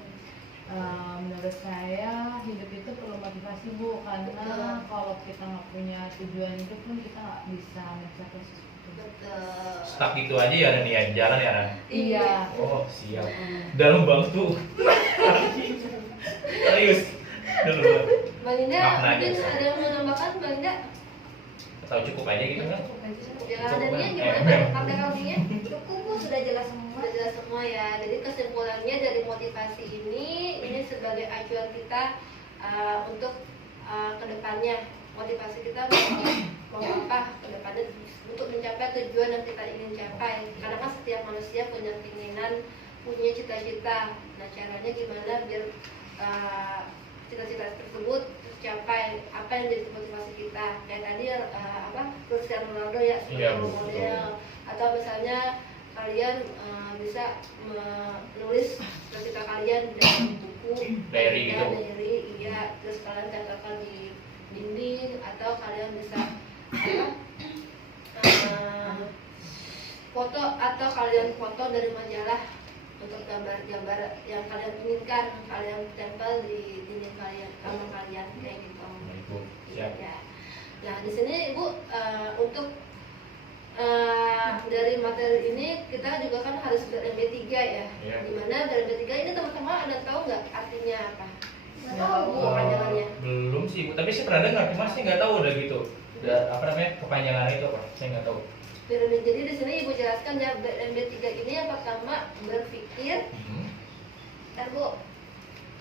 Menurut saya hidup itu perlu motivasi Bu, karena kalau kita nggak punya tujuan hidup pun kita nggak bisa mencapai sesuatu. Betul. Stuck gitu aja ya Ran, ya jalan ya Ran. Iya. Oh siap. Dalam banget serius. Dalam banget. Mbak Linda, Maknanya. mungkin ada yang mau menambahkan Mbak Linda? Atau cukup aja gitu kan? Ya, Cukup, dan Mbak. gimana kata kalsinya? Cukup Bu, sudah jelas semua. Sudah jelas semua ya. Jadi kesimpulannya dari motivasi ini sebagai acuan kita untuk kedepannya, motivasi kita mau apa kedepannya untuk mencapai tujuan yang kita ingin capai. Karena kan setiap manusia punya keinginan, punya cita-cita. Nah caranya gimana biar cita-cita tersebut tercapai, apa yang jadi motivasi kita. Kayak tadi Cristiano Ronaldo ya Iya, sebagai Bu, model, atau misalnya kalian bisa menulis cita-cita kalian dalam buku, Diary gitu. diary, iya. Terus kalian catatkan di dinding, atau kalian bisa foto, atau kalian foto dari majalah untuk gambar-gambar yang kalian inginkan, kalian tempel di dinding kalian, kamar kalian kayak gitu. Baik Bu, siap. Ya. Nah di sini Ibu untuk dari materi ini kita juga kan harus ber-MB3 ya. Iya. Dimana ber-MB3 ini teman-teman ada tahu nggak artinya apa? Nggak tahu, Bu. Kepanjangannya. Belum sih, Bu. Tapi saya pernah dengar, cuma saya nggak tahu udah gitu. Udah, apa namanya, kepanjangan itu apa? Saya nggak tahu. Jadi di sini Ibu jelaskan ya, MB3 ini yang pertama berpikir, Ntar, Bu.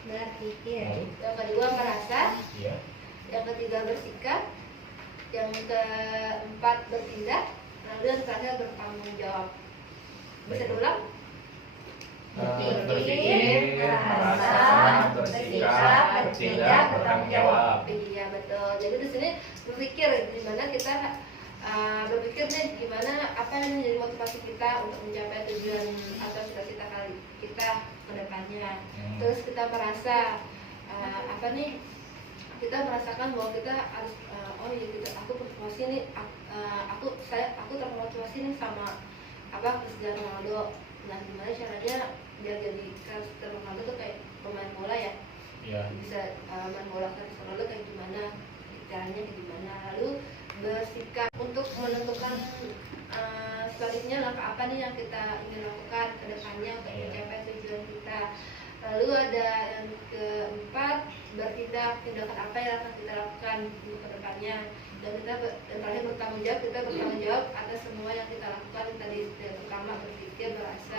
Berpikir. Lalu, yang kedua merasa, iya. yang ketiga bersikap, yang keempat bertindak, lalu yang terakhir bertanggung jawab. Bisa diulang? Berpikir, merasa, bersikap, bertindak, bertanggung jawab. Iya betul. Jadi di sini berpikir gimana kita berpikir nih gimana apa yang menjadi motivasi kita untuk mencapai tujuan atau cita-cita kali kita ke depannya. Terus kita merasa apa nih? Kita merasakan bahwa kita harus oh iya gitu, aku bermotivasi nih, aku termotivasi nih sama apa Cristiano Ronaldo. Nah gimana caranya biar jadi Cristiano Ronaldo tuh kayak pemain bola ya, Iya. bisa main bola Cristiano Ronaldo kayak gimana, caranya kayak gimana. Lalu bersikap untuk menentukan selanjutnya langkah apa nih yang kita ingin lakukan ke depannya untuk mencapai tujuan kita. Lalu ada yang keempat, bertindak, tindakan apa yang akan kita lakukan untuk ke depannya. Dan kita yang terakhir bertanggung jawab, kita bertanggung jawab atas semua yang kita lakukan tadi. Yang pertama berpikir, berasa,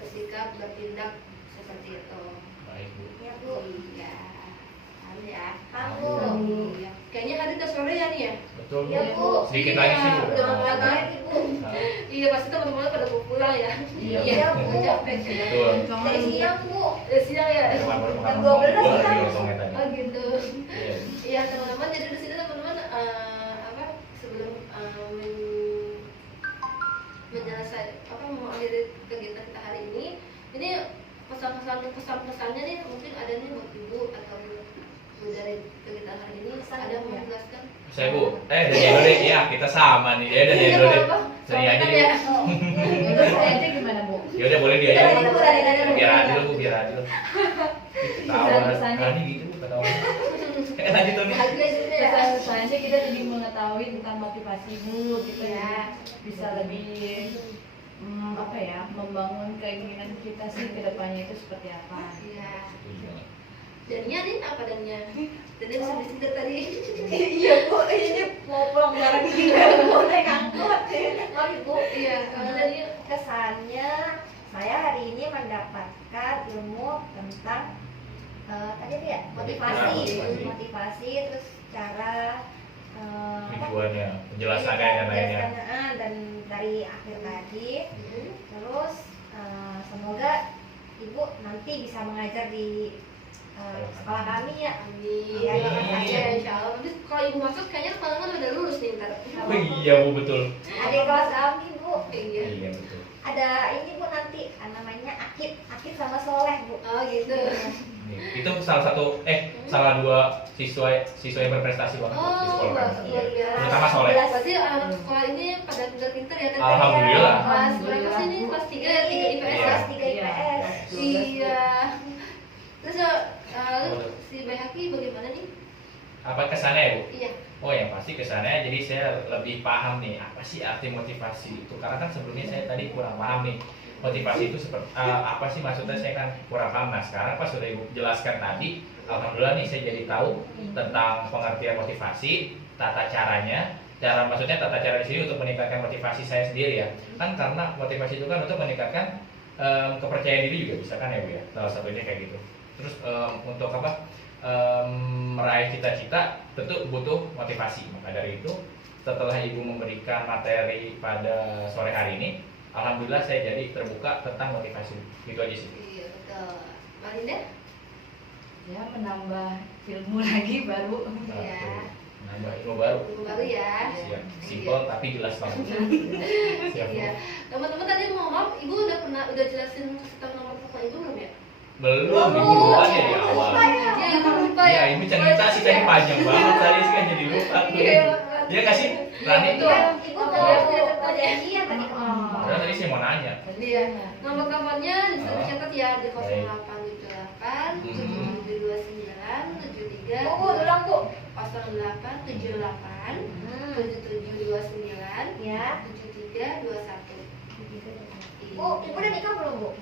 bersikap, bertindak seperti itu. Baik, Bu. Ya, Bu. Iya, paham ya. Paham, Bu. Iya. Kayaknya hari udah sore ya nih ya. Betul, Bu. Iya, Bu. Sedikit Iya, lagi sih, Bu. udah mau Lagi, lagi. Bu. Nah, Iya, pasti teman-teman pada mau pulang ya. Iya, Iya, Bu. udah capek. betul. Dari siang, Bu. Siang ya. Cuma baru makan Jam malam 12 gua kita. lagi ngomongnya tadi. Oh gitu. Iya. Iya teman-teman, jadi di sini teman-teman apa sebelum menyelesaikan apa mengakhiri kegiatan kita hari ini pesan-pesannya nih mungkin ada nih buat ibu atau bu dari kegiatan hari ini ada yang mau menjelaskan? Saya, Bu. Dari dulu deh. Iya, kita sama nih. Ya udah dari dulu deh. Dari aja deh. Terus saya aja gimana, Bu? Ya udah boleh dia aja. Dari dulu, dari dulu. Biar adil, Bu, biar adil. Tahu Pesan-pesannya. kan gitu, Bu, ketawa. Lanjut tuh nih. Pesan-pesannya kita jadi mengetahui tentang motivasi Bu, kita Ya. bisa lebih apa ya, membangun keinginan kita sih ke depannya itu seperti apa. Iya. Dania nih apa Dania? Dania bisa disingkat tadi. Iya, Bu. Ini mau pulang bareng gitu. Mau naik angkot. Maaf, Bu. Iya. Dania. Kesannya saya hari ini mendapatkan ilmu tentang tadi itu ya motivasi, Motivasi. terus cara Tujuannya, penjelasannya dan lainnya. dan dari akhir tadi. Terus semoga Ibu nanti bisa mengajar di sekolah kami ya. Amin. Ya, doakan Amin. saja. Insya Allah. Tapi kalau ibu masuk kayaknya teman-teman udah lulus nih ntar. Oh iya, Bu, betul. Ada kelas kami, Bu. Iya. Iya, betul. Ada ini, Bu, nanti namanya Akid sama Soleh, Bu. Oh gitu. Itu salah dua siswa yang berprestasi banget Bu, di Oh, sekolah luar kami. biasa. Terutama Soleh. Berarti anak sekolah ini pada pintar-pintar ya Teh? Alhamdulillah. Kelas berapa sih ini? Kelas 3 ya, 3 IPS Iya. ya? Kelas 3 IPS. Iya. Terus si Bayhaki bagaimana nih? Apa kesannya ya, Bu? Iya. Oh, yang pasti kesannya jadi saya lebih paham nih apa sih arti motivasi itu. Karena kan sebelumnya saya tadi kurang paham nih. Motivasi itu seperti apa sih maksudnya, saya kan kurang paham. Nah, sekarang pas sudah Ibu jelaskan tadi, alhamdulillah nih saya jadi tahu tentang pengertian motivasi, tata caranya. Maksudnya tata cara di sini untuk meningkatkan motivasi saya sendiri ya. Kan karena motivasi itu kan untuk meningkatkan kepercayaan diri juga bisa kan ya, Bu ya. Salah satunya kayak gitu. Terus untuk apa? Meraih cita-cita tentu butuh motivasi. Maka dari itu setelah Ibu memberikan materi pada sore hari ini, alhamdulillah saya jadi terbuka tentang motivasi. Gitu aja sih. Iya, betul. Malinda? Ya, menambah ilmu lagi baru. Iya. Nambah ilmu baru. Ilmu baru ya. Siap. Simple tapi jelas banget. Siap. Bu. Iya. Teman-teman tadi mau maaf, Ibu udah jelasin tentang nomor telepon Ibu belum ya? Belum, Ibu lupa ya di awal. Iya, Ibu lupa ya. Ya, Ibu cerita sih tadi panjang banget tadi sih kan jadi lupa. Iya. Dia kasih Rani Itu. tuh. Ibu mau perjanjian tadi ke Mama. Padahal tadi saya mau nanya. Iya. Nomor teleponnya bisa dicatat ya di 0878 7729 73 Bu, ulang, Bu. 0878 0878 7729 Ya. 7321. Bu, ibu udah nikah belum, Bu?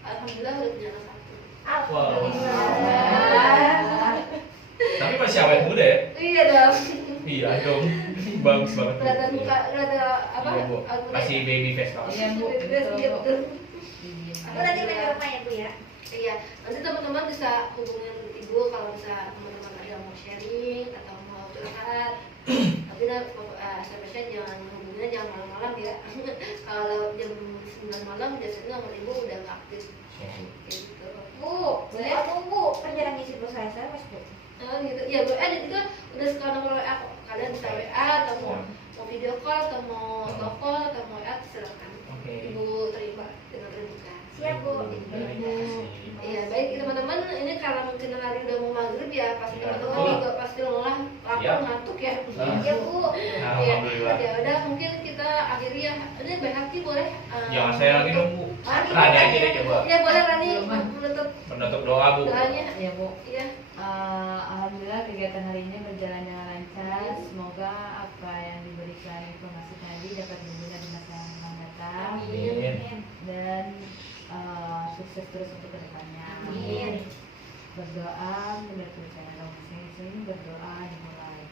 Alhamdulillah udah punya anak satu. Alhamdulillah. Tapi masih awet muda ya? Iya dong. Iya dong. Bagus banget. Kelihatan muka, kelihatan apa? Iya, Bu. Awet muda. Masih baby face banget. Iya Bu, Iya betul. Aku nanti main ke rumah ya, Bu ya. Iya, nanti teman-teman bisa hubungin ibu kalau bisa teman-teman ada yang mau sharing atau mau curhat. Tapi SMS-nya jangan hubunginnya jangan malam-malam ya. Kalau jam 9 malam biasanya nomor ibu udah nggak aktif. Kayak gitu. Bu, saya tunggu kerjaan ngisi pulsa saya, Mas, Bu. Oh gitu. Ya Bu, dan juga udah sekarang nomor WA kok. Kalian bisa WA atau mau video call atau mau telepon atau mau WA silakan. Oke. Ibu terima dengan terbuka. Siap, Bu. Iya baik teman-teman, ini karena mungkin hari udah mau maghrib ya, pasti Iya, teman-teman betul. juga pasti lelah, lapar, Iya. ngantuk ya. Ya, Bu. Alhamdulillah. Ya udah mungkin kita akhiri ya. Ini baik hati boleh. Jangan saya lagi dong, Bu. Rani, Rani aja deh coba. Ya boleh Rani Belum. menutup Menutup doa, Bu. doanya. Iya Bu. Iya. Alhamdulillah kegiatan hari ini berjalan dengan lancar. Semoga apa yang diberikan informasi tadi dapat berguna di masa yang akan datang. Amin. Dan sukses terus untuk kedepannya. Amin. Berdoa menurut saya dong. Sini berdoa dimulai.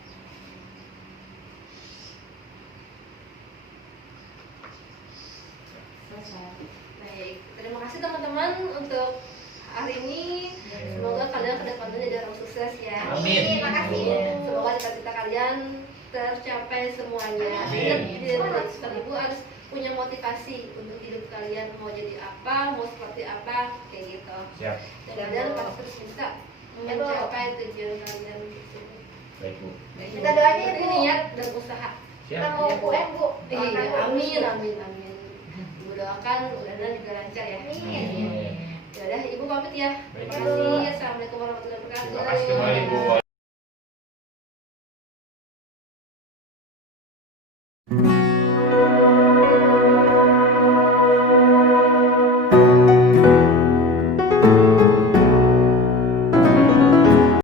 Selesai. Baik, terima kasih teman-teman untuk hari ini. Semoga kalian kedepannya jadi orang sukses ya. Amin. Makasih. Semoga cita-cita kalian tercapai semuanya. Amin. Ingat, dan ibu harus punya motivasi untuk hidup kalian mau jadi apa, mau seperti apa, kayak gitu. Siap. Dan kalian pasti terus bisa mencapai tujuan kalian. Baik, Bu. Kita doain ya, Jadi Bu. niat dan usaha. Siap. Kita mau UN, Bu. Iya, amin, amin, amin. Ibu doakan mudah-mudahan juga lancar ya. Amin. Ya udah, ibu pamit ya. Baik, Terima kasih. Assalamualaikum warahmatullahi wabarakatuh. Terima kasih kembali, Bu.